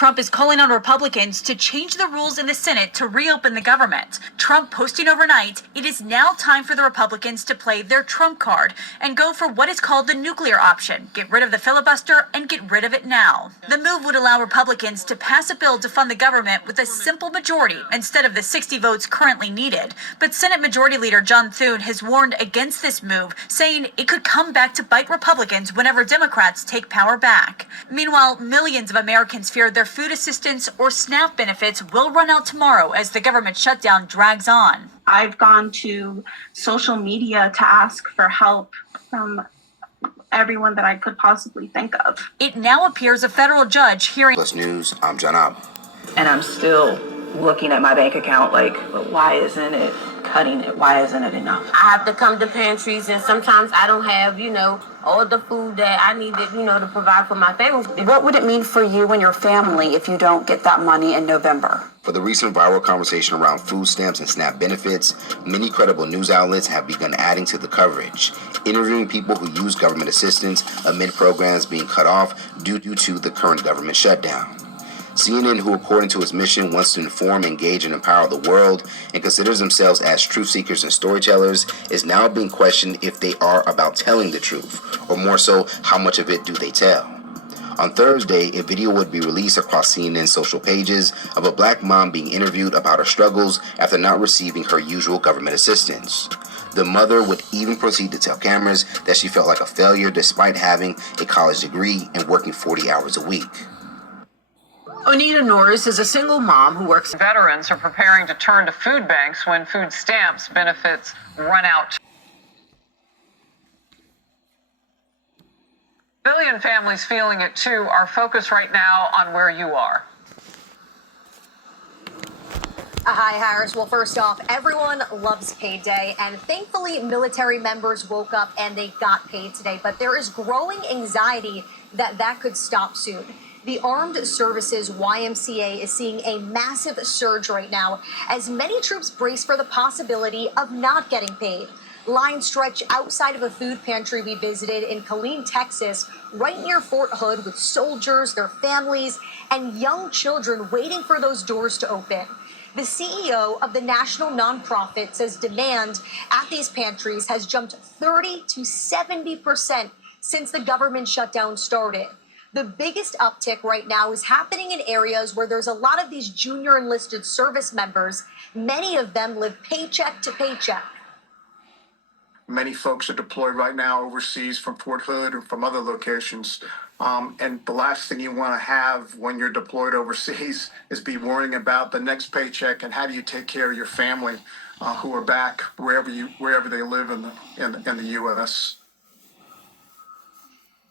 Trump is calling on Republicans to change the rules in the Senate to reopen the government. Trump posting overnight, it is now time for the Republicans to play their Trump card and go for what is called the nuclear option. Get rid of the filibuster and get rid of it now. The move would allow Republicans to pass a bill to fund the government with a simple majority instead of the 60 votes currently needed. But Senate Majority Leader John Thune has warned against this move, saying it could come back to bite Republicans whenever Democrats take power back. Meanwhile, millions of Americans fear their food assistance or SNAP benefits will run out tomorrow as the government shutdown drags on. I've gone to social media to ask for help from everyone that I could possibly think of. It now appears a federal judge hearing. Plus News, I'm John Ab. And I'm still looking at my bank account like, but why isn't it cutting it? Why isn't it enough? I have to come to pantries, and sometimes I don't have, all the food that I needed, to provide for my family. What would it mean for you and your family if you don't get that money in November? For the recent viral conversation around food stamps and SNAP benefits, many credible news outlets have begun adding to the coverage, interviewing people who use government assistance amid programs being cut off due to the current government shutdown. CNN, who according to its mission wants to inform, engage, and empower the world and considers themselves as truth seekers and storytellers, is now being questioned if they are about telling the truth, or more so, how much of it do they tell. On Thursday, a video would be released across CNN's social pages of a black mom being interviewed about her struggles after not receiving her usual government assistance. The mother would even proceed to tell cameras that she felt like a failure despite having a college degree and working 40 hours a week. Anita Norris is a single mom who works. Veterans are preparing to turn to food banks when food stamps benefits run out. Billion families feeling it too. Our focus right now on where you are. Hi, Harris. Well, first off, everyone loves payday, and thankfully military members woke up and they got paid today. But there is growing anxiety that could stop soon. The Armed Services YMCA is seeing a massive surge right now as many troops brace for the possibility of not getting paid. Lines stretch outside of a food pantry we visited in Killeen, Texas, right near Fort Hood, with soldiers, their families, and young children waiting for those doors to open. The CEO of the national nonprofit says demand at these pantries has jumped 30 to 70% since the government shutdown started. The biggest uptick right now is happening in areas where there's a lot of these junior enlisted service members. Many of them live paycheck to paycheck. Many folks are deployed right now overseas from Fort Hood or from other locations. And the last thing you want to have when you're deployed overseas is be worrying about the next paycheck and how do you take care of your family who are back wherever they live in the U.S.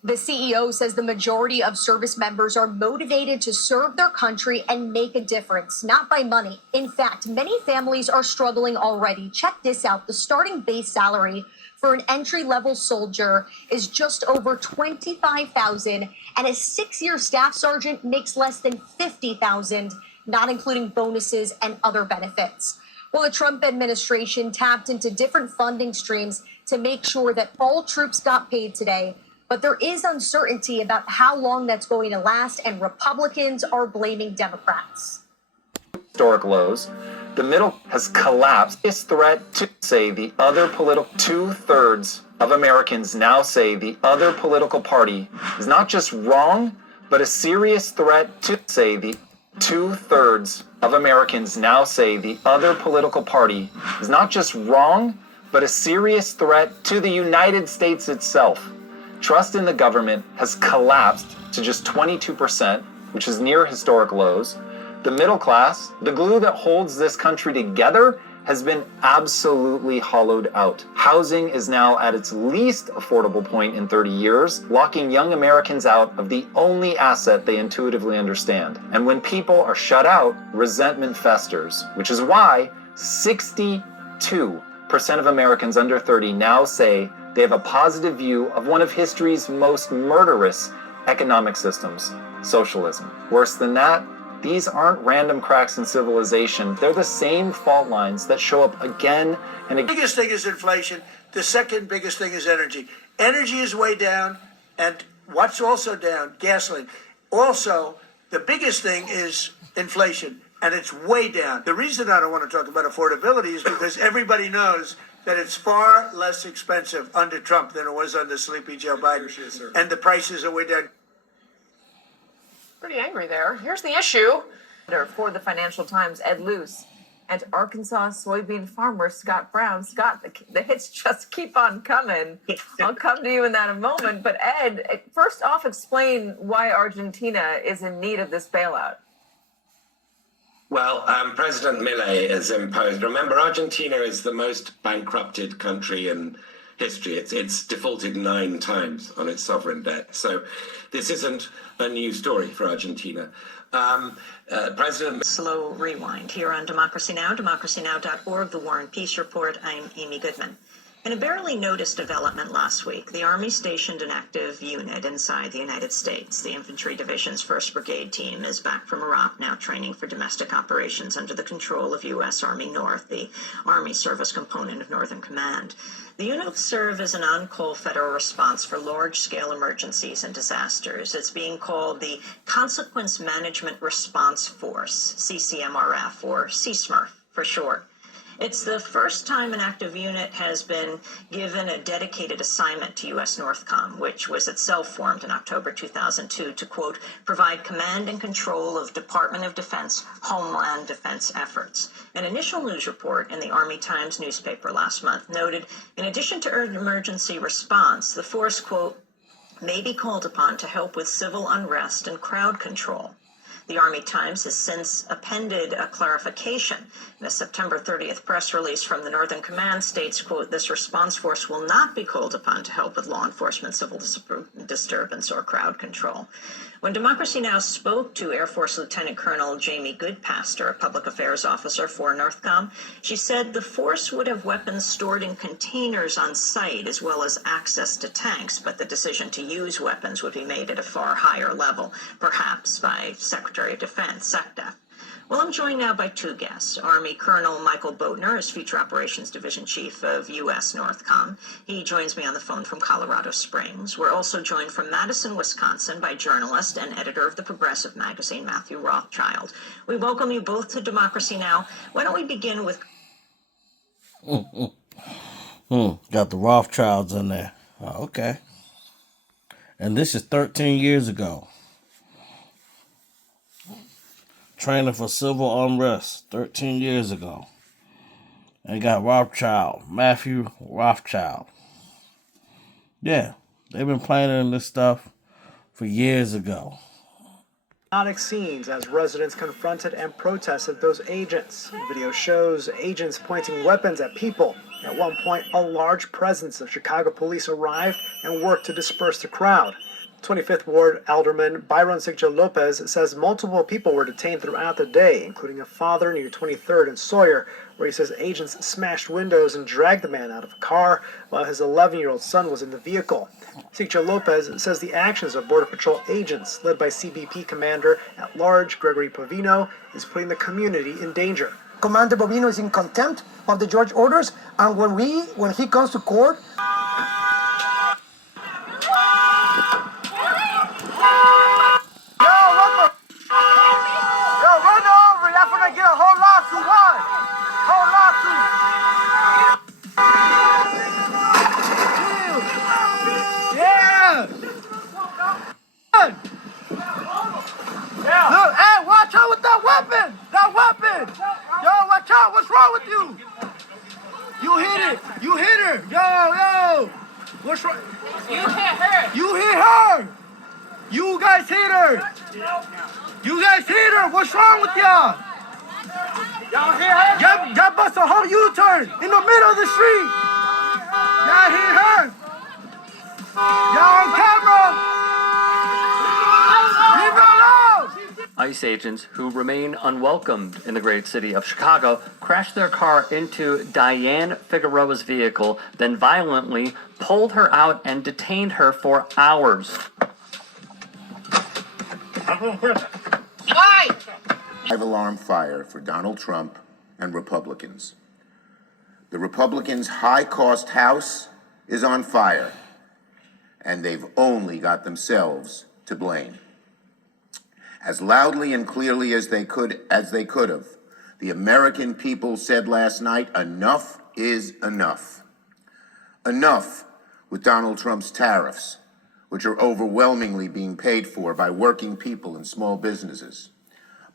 The CEO says the majority of service members are motivated to serve their country and make a difference, not by money. In fact, many families are struggling already. Check this out. The starting base salary for an entry-level soldier is just over $25,000, and a 6-year staff sergeant makes less than $50,000, not including bonuses and other benefits. Well, the Trump administration tapped into different funding streams to make sure that all troops got paid today. But there is uncertainty about how long that's going to last, and Republicans are blaming Democrats. Historic lows. The middle has collapsed. This threat to say the other political 2/3 of Americans now say the other political party is not just wrong, but a serious threat to say the 2/3 of Americans now say the other political party is not just wrong, but a serious threat to the United States itself. Trust in the government has collapsed to just 22%, which is near historic lows. The middle class, the glue that holds this country together, has been absolutely hollowed out. Housing is now at its least affordable point in 30 years, locking young Americans out of the only asset they intuitively understand. And when people are shut out, resentment festers, which is why 62% of Americans under 30 now say they have a positive view of one of history's most murderous economic systems, socialism. Worse than that, these aren't random cracks in civilization. They're the same fault lines that show up again and again. The biggest thing is inflation. The second biggest thing is energy. Energy is way down, and what's also down? Gasoline. Also, The biggest thing is inflation, and it's way down. The reason I don't want to talk about affordability is because everybody knows that it's far less expensive under Trump than it was under sleepy Joe Biden. And the prices are way down. Pretty angry there. Here's the issue. For the Financial Times, Ed Luce, and Arkansas soybean farmer Scott Brown. Scott, the hits just keep on coming. I'll come to you in that in a moment. But Ed, first off, explain why Argentina is in need of this bailout. Well, President Milei has imposed. Remember, Argentina is the most bankrupted country in history. It's defaulted 9 times on its sovereign debt. So this isn't a new story for Argentina. President... Slow rewind here on Democracy Now!, democracynow.org, The War and Peace Report. I'm Amy Goodman. In a barely noticed development last week, the Army stationed an active unit inside the United States. The Infantry Division's 1st Brigade team is back from Iraq, now training for domestic operations under the control of U.S. Army North, the Army service component of Northern Command. The unit will serve as an on-call federal response for large-scale emergencies and disasters. It's being called the Consequence Management Response Force, CCMRF, or CSMRF for short. It's the first time an active unit has been given a dedicated assignment to U.S. Northcom, which was itself formed in October 2002 to, quote, provide command and control of Department of Defense, Homeland Defense efforts. An initial news report in the Army Times newspaper last month noted, in addition to emergency response, the force, quote, may be called upon to help with civil unrest and crowd control. The Army Times has since appended a clarification. In a September 30th press release from the Northern Command states, quote, this response force will not be called upon to help with law enforcement, civil disturbance, or crowd control. When Democracy Now! Spoke to Air Force Lieutenant Colonel Jamie Goodpaster, a public affairs officer for Northcom, she said the force would have weapons stored in containers on site as well as access to tanks, but the decision to use weapons would be made at a far higher level, perhaps by Secretary of Defense, SecDef. Well, I'm joined now by 2 guests. Army Colonel Michael Boatner is Future Operations Division Chief of U.S. Northcom. He joins me on the phone from Colorado Springs. We're also joined from Madison, Wisconsin by journalist and editor of the Progressive magazine, Matthew Rothschild. We welcome you both to Democracy Now! Why don't we begin with... Got the Rothschilds in there. Oh, okay. And this is 13 years ago. Training for civil unrest 13 years ago. And got Rothschild, Matthew Rothschild. Yeah, they've been planning this stuff for years ago. Chaotic scenes as residents confronted and protested those agents. The video shows agents pointing weapons at people. At one point, a large presence of Chicago police arrived and worked to disperse the crowd. 25th Ward Alderman Byron Sigcho Lopez says multiple people were detained throughout the day, including a father near 23rd and Sawyer, where he says agents smashed windows and dragged the man out of a car while his 11-year-old son was in the vehicle. Sigcho Lopez says the actions of Border Patrol agents, led by CBP Commander-at-Large Gregory Pavino, is putting the community in danger. Commander Bovino is in contempt of the George orders, and when he comes to court... Look, hey, watch out with that weapon! That weapon! Yo, watch out! What's wrong with you? You hit it! You hit her! Yo! What's wrong? You hit her! You hit her! You guys hit her! You guys hit her! What's wrong with y'all? Y'all hit her? Y'all bust a whole U-turn in the middle of the street! Y'all hit her! Y'all on camera! Leave her alone! ICE agents who remain unwelcomed in the great city of Chicago crashed their car into Diane Figueroa's vehicle, then violently pulled her out and detained her for hours. Why? 5-alarm fire for Donald Trump and Republicans. The Republicans' high-cost House is on fire, and they've only got themselves to blame. as loudly and clearly as they could have. The American people said last night, enough is enough. Enough with Donald Trump's tariffs, which are overwhelmingly being paid for by working people and small businesses.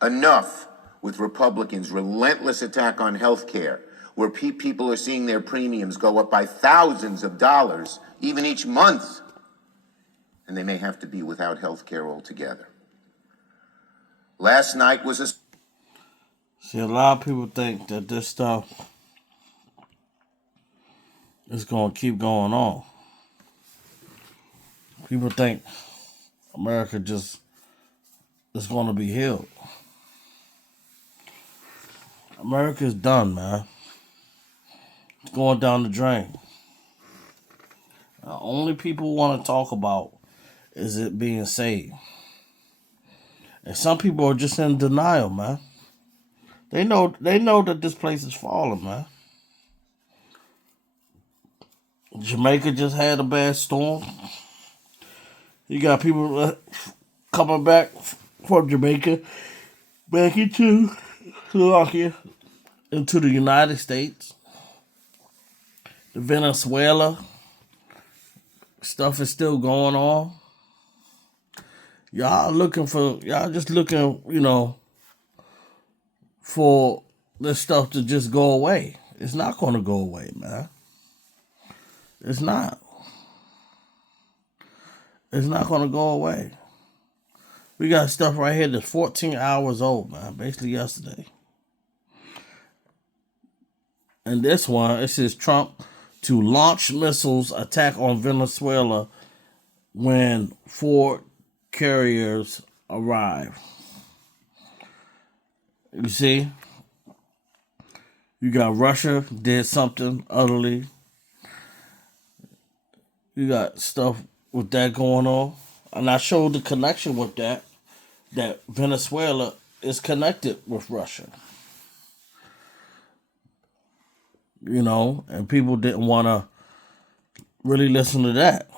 Enough with Republicans' relentless attack on health care, where people are seeing their premiums go up by thousands of dollars, even each month, and they may have to be without health care altogether. Last night was a... See, a lot of people think that this stuff is going to keep going on. People think America just is going to be healed. America's done, man. It's going down the drain. The only people want to talk about is it being saved. And some people are just in denial, man. They know that this place is falling, man. Jamaica just had a bad storm. You got people coming back from Jamaica back into the United States. The Venezuela stuff is still going on. Y'all just looking, for this stuff to just go away. It's not going to go away, man. It's not. It's not going to go away. We got stuff right here that's 14 hours old, man. Basically yesterday. And this one, it says Trump to launch missiles attack on Venezuela when 4 carriers arrive. You see? You got Russia did something utterly. You got stuff with that going on. And I showed the connection with that Venezuela is connected with Russia. And people didn't want to really listen to that.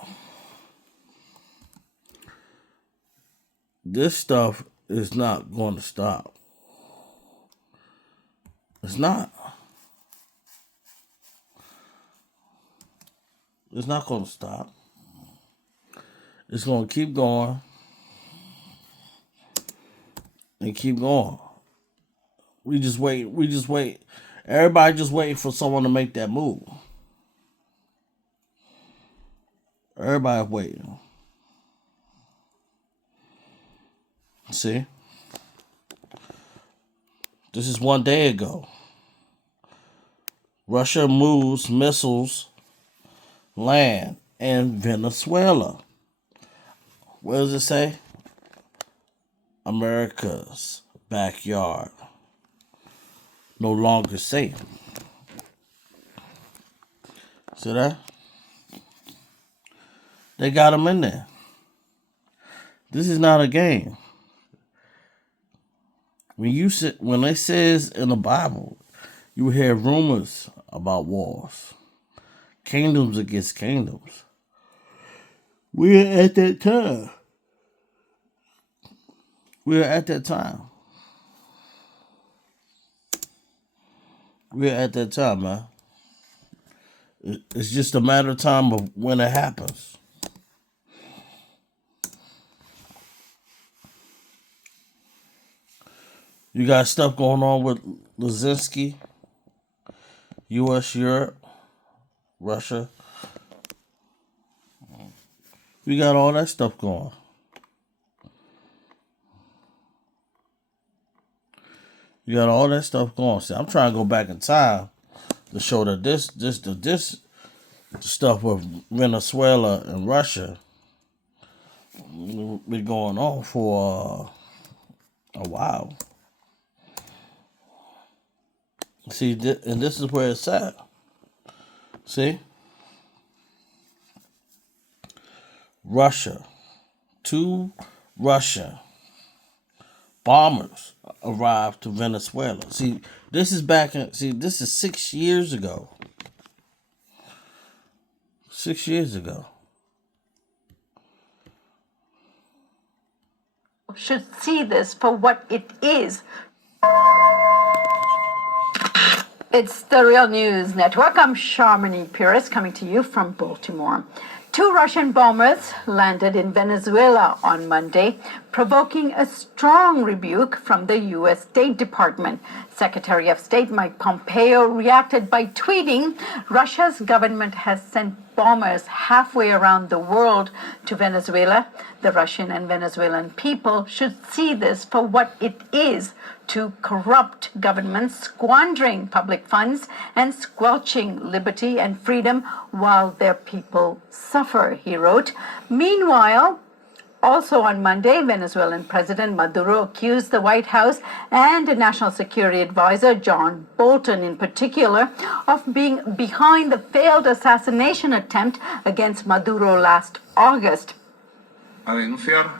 This stuff is not going to stop. It's not. It's not going to stop. It's going to keep going and keep going. We just wait. Everybody just waiting for someone to make that move. Everybody waiting. See? This is 1 day ago. Russia moves missiles land in Venezuela. What does it say? America's backyard. No longer safe. See that? They got them in there. This is not a game. When it says in the Bible, you hear rumors about wars. Kingdoms against kingdoms. We're at that time. We're at that time. We're at that time, man. It's just a matter of time of when it happens. You got stuff going on with Zelensky, U.S., Europe, Russia. We got all that stuff going. You got all that stuff going. See, I'm trying to go back in time to show that this stuff with Venezuela and Russia been going on for a while. See, and this is where it's at. See? Russia. 2 Russian bombers arrived to Venezuela. See, this is this is 6 years ago. 6 years ago. should see this for what it is. It's the Real News Network. I'm Sharmini Pires coming to you from Baltimore. 2 Russian bombers landed in Venezuela on Monday, provoking a strong rebuke from the U.S. State Department. Secretary of State Mike Pompeo reacted by tweeting, Russia's government has sent bombers halfway around the world to Venezuela. The Russian and Venezuelan people should see this for what it is, 2 corrupt governments squandering public funds and squelching liberty and freedom while their people suffer, he wrote. Meanwhile, also on Monday, Venezuelan President Maduro accused the White House and National Security Advisor John Bolton in particular of being behind the failed assassination attempt against Maduro last August.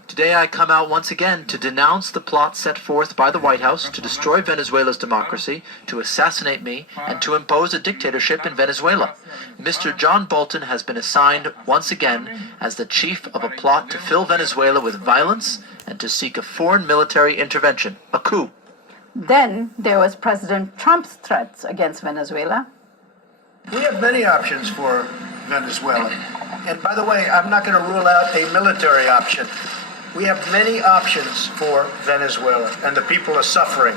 Today I come out once again to denounce the plot set forth by the White House to destroy Venezuela's democracy, to assassinate me, and to impose a dictatorship in Venezuela. Mr. John Bolton has been assigned once again as the chief of a plot to fill Venezuela with violence and to seek a foreign military intervention, a coup. Then there was President Trump's threats against Venezuela. We have many options for Venezuela. And by the way, I'm not going to rule out a military option. We have many options for Venezuela, and the people are suffering,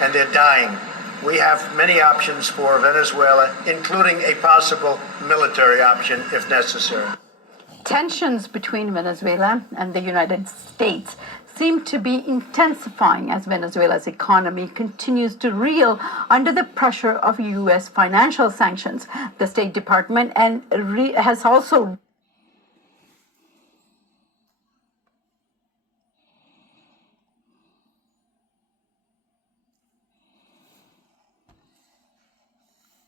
and they're dying. We have many options for Venezuela, including a possible military option if necessary. Tensions between Venezuela and the United States seem to be intensifying as Venezuela's economy continues to reel under the pressure of U.S. financial sanctions. The State Department has also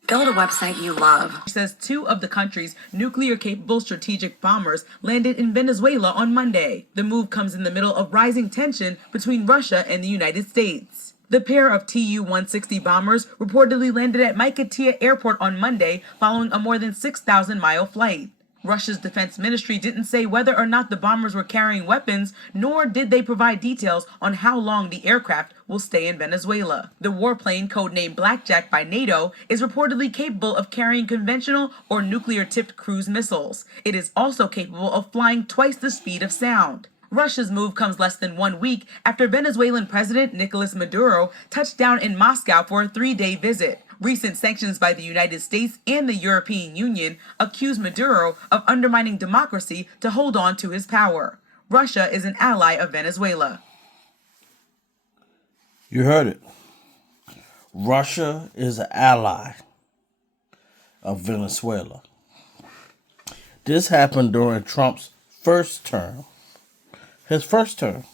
Build a website you love. Says 2 of the country's nuclear-capable strategic bombers landed in Venezuela on Monday. The move comes in the middle of rising tension between Russia and the United States. The pair of Tu-160 bombers reportedly landed at Maiquetía Airport on Monday following a more than 6,000-mile flight. Russia's defense ministry didn't say whether or not the bombers were carrying weapons, nor did they provide details on how long the aircraft will stay in Venezuela. The warplane, codenamed Blackjack by NATO, is reportedly capable of carrying conventional or nuclear-tipped cruise missiles. It is also capable of flying twice the speed of sound. Russia's move comes less than 1 week after Venezuelan President Nicolas Maduro touched down in Moscow for a 3-day visit. Recent sanctions by the United States and the European Union accuse Maduro of undermining democracy to hold on to his power. Russia is an ally of Venezuela. You heard it. Russia is an ally of Venezuela. This happened during Trump's first term. His first term.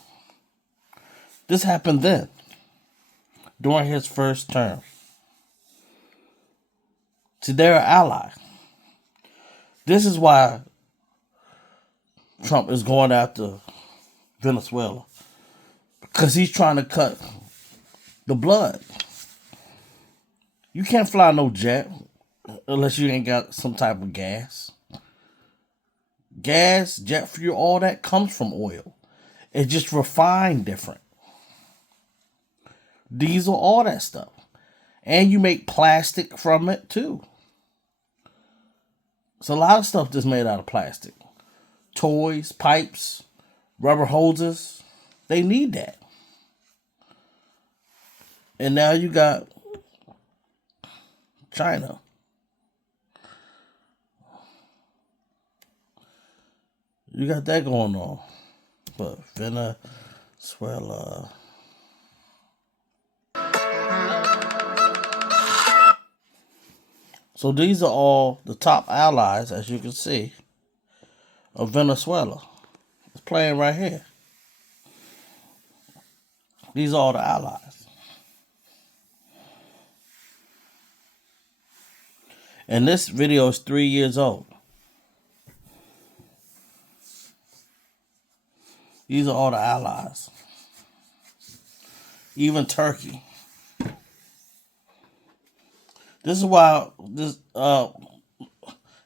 This happened then, during his first term. See, they're an ally. This is why Trump is going after Venezuela. Because he's trying to cut the blood. You can't fly no jet unless you ain't got some type of gas. Gas, jet fuel, all that comes from oil. It's just refined different. Diesel, all that stuff. And you make plastic from it too. It's a lot of stuff that's made out of plastic. Toys, pipes, rubber hoses. They need that. And now you got China. You got that going on. But Venezuela. So these are all the top allies, as you can see, of Venezuela. It's playing right here. These are all the allies. And this video is 3 years old. These are all the allies. Even Turkey. This is why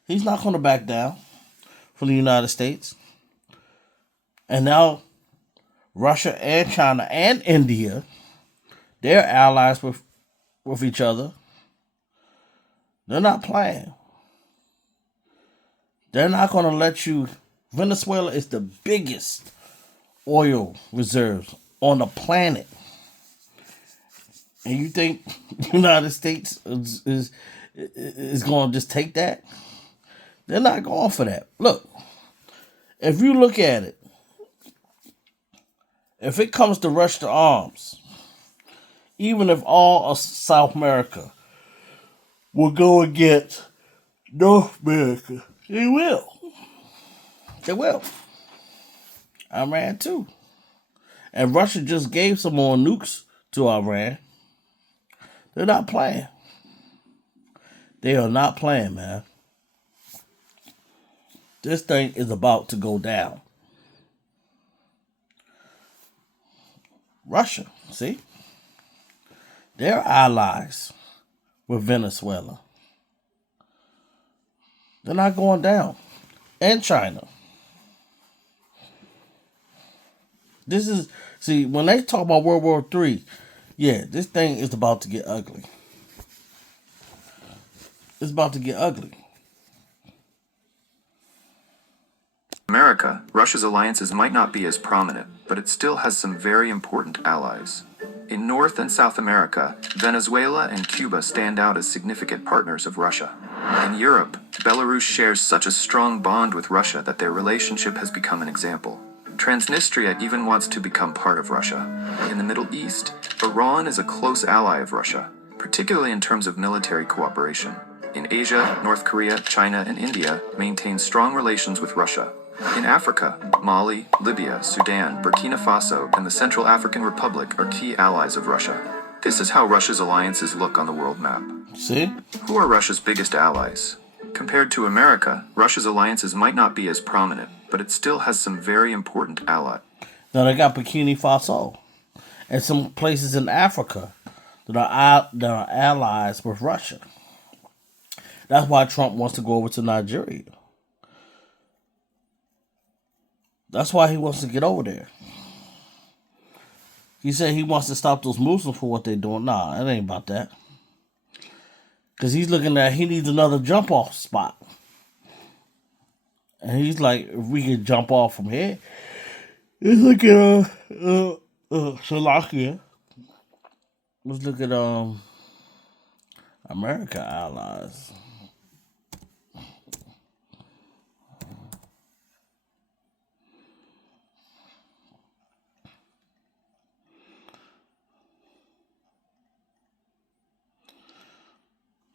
he's not going to back down from the United States. And now Russia and China and India, they're allies with each other. They're not playing. They're not going to let you. Venezuela is the biggest oil reserves on the planet. And you think the United States is going to just take that? They're not going for that. Look, if you look at it, if it comes to rush to arms, even if all of South America will go against North America, they will. They will. Iran too. And Russia just gave some more nukes to Iran. They're not playing. They are not playing, man. This thing is about to go down. Russia, see? They're allies with Venezuela. They're not going down. And China. This is, see, when they talk about World War III, yeah, this thing is about to get ugly. It's about to get ugly. America, Russia's alliances might not be as prominent, but it still has some very important allies. In North and South America, Venezuela and Cuba stand out as significant partners of Russia. In Europe, Belarus shares such a strong bond with Russia that their relationship has become an example. Transnistria even wants to become part of Russia. In the Middle East, Iran is a close ally of Russia, particularly in terms of military cooperation. In Asia, North Korea, China, and India maintain strong relations with Russia. In Africa, Mali, Libya, Sudan, Burkina Faso, and the Central African Republic are key allies of Russia. This is how Russia's alliances look on the world map. See? Who are Russia's biggest allies? Compared to America, Russia's alliances might not be as prominent, but it still has some very important allies. Now they got Burkina Faso and some places in Africa that are allies with Russia. That's why Trump wants to go over to Nigeria. That's why he wants to get over there. He said he wants to stop those Muslims for what they're doing. Nah, it ain't about that. Because he's looking at, he needs another jump off spot. And he's like, if we could jump off from here. Let's look at Slovakia. Let's look at America allies.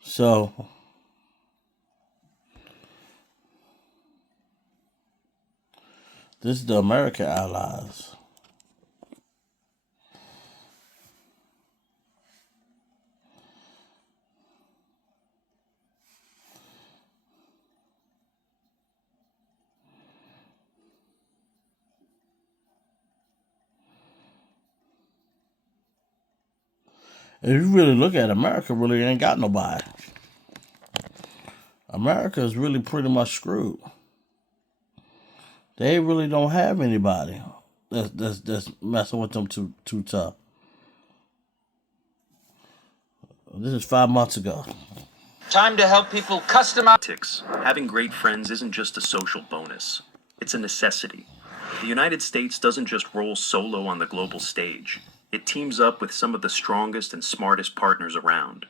So, this is the American allies. If you really look at it, America really ain't got nobody. America is really pretty much screwed. They really don't have anybody that's messing with them too tough. This is 5 months ago. Time to help people customize. Having great friends isn't just a social bonus. It's a necessity. The United States doesn't just roll solo on the global stage. It teams up with some of the strongest and smartest partners around.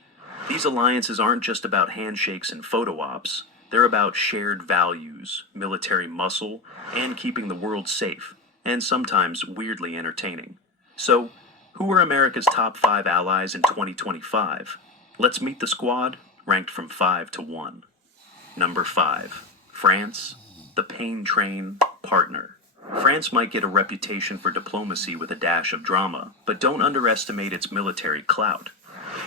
These alliances aren't just about handshakes and photo ops. They're about shared values, military muscle, and keeping the world safe, and sometimes weirdly entertaining. So, who are America's top 5 allies in 2025? Let's meet the squad, ranked from 5 to 1. Number 5, France, the pain train partner. France might get a reputation for diplomacy with a dash of drama, but don't underestimate its military clout.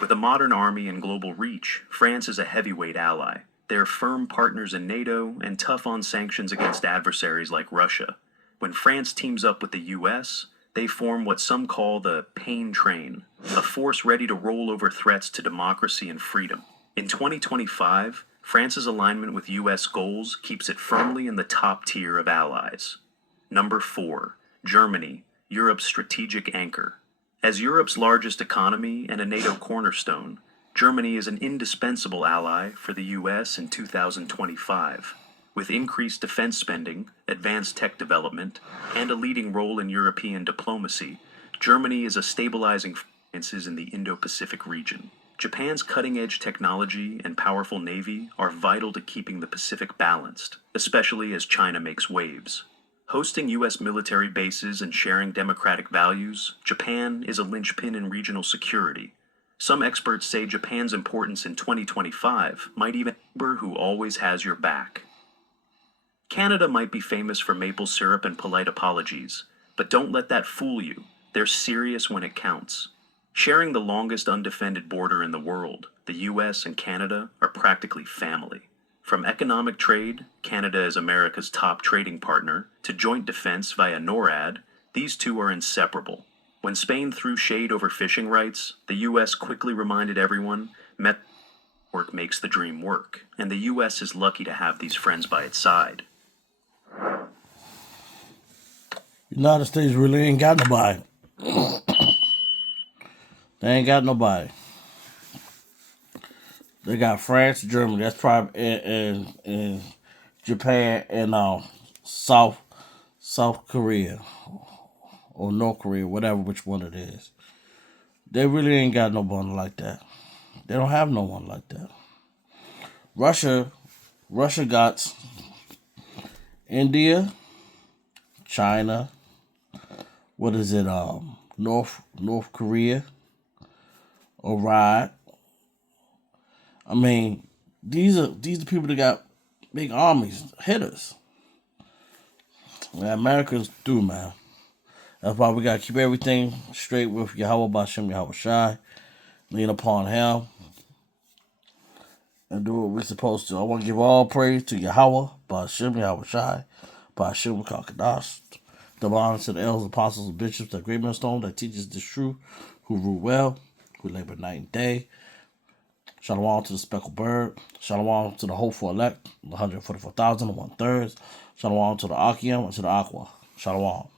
With a modern army and global reach, France is a heavyweight ally. They're firm partners in NATO and tough on sanctions against adversaries like Russia. When France teams up with the US, they form what some call the pain train, a force ready to roll over threats to democracy and freedom. In 2025, France's alignment with US goals keeps it firmly in the top tier of allies. Number 4, Germany, Europe's strategic anchor. As Europe's largest economy and a NATO cornerstone, Germany is an indispensable ally for the U.S. in 2025. With increased defense spending, advanced tech development, and a leading role in European diplomacy, Germany is a stabilizing force in the Indo-Pacific region. Japan's cutting-edge technology and powerful navy are vital to keeping the Pacific balanced, especially as China makes waves. Hosting U.S. military bases and sharing democratic values, Japan is a linchpin in regional security. Some experts say Japan's importance in 2025 might even be a neighbor who always has your back. Canada might be famous for maple syrup and polite apologies, but don't let that fool you. They're serious when it counts. Sharing the longest undefended border in the world, the U.S. and Canada are practically family. From economic trade, Canada is America's top trading partner, to joint defense via NORAD, these two are inseparable. When Spain threw shade over fishing rights, the U.S. quickly reminded everyone, work makes the dream work, and the U.S. is lucky to have these friends by its side. United States really ain't got nobody. They ain't got nobody. They got France, Germany. That's probably in Japan and South Korea or North Korea, whatever, which one it is. They really ain't got no one like that. They don't have no one like that. Russia got India, China. What is it? North Korea. Iraq. I mean, these are people that got big armies, hitters. Man, America's through, man. That's why we gotta keep everything straight with Yahweh Bashem Yahweh Shai. Lean upon Him and do what we're supposed to. I want to give all praise to Yahweh Bashem Yahweh Shai, Bashem Kakadash. The honor to the elders, apostles, and bishops, that great millstone that teaches the truth, who rule well, who labor night and day. Shalom to the speckled bird. Shalom to the hopeful elect, the 144,000 and 1/3. Shalom to the Akim and to the Aqua. Shalom.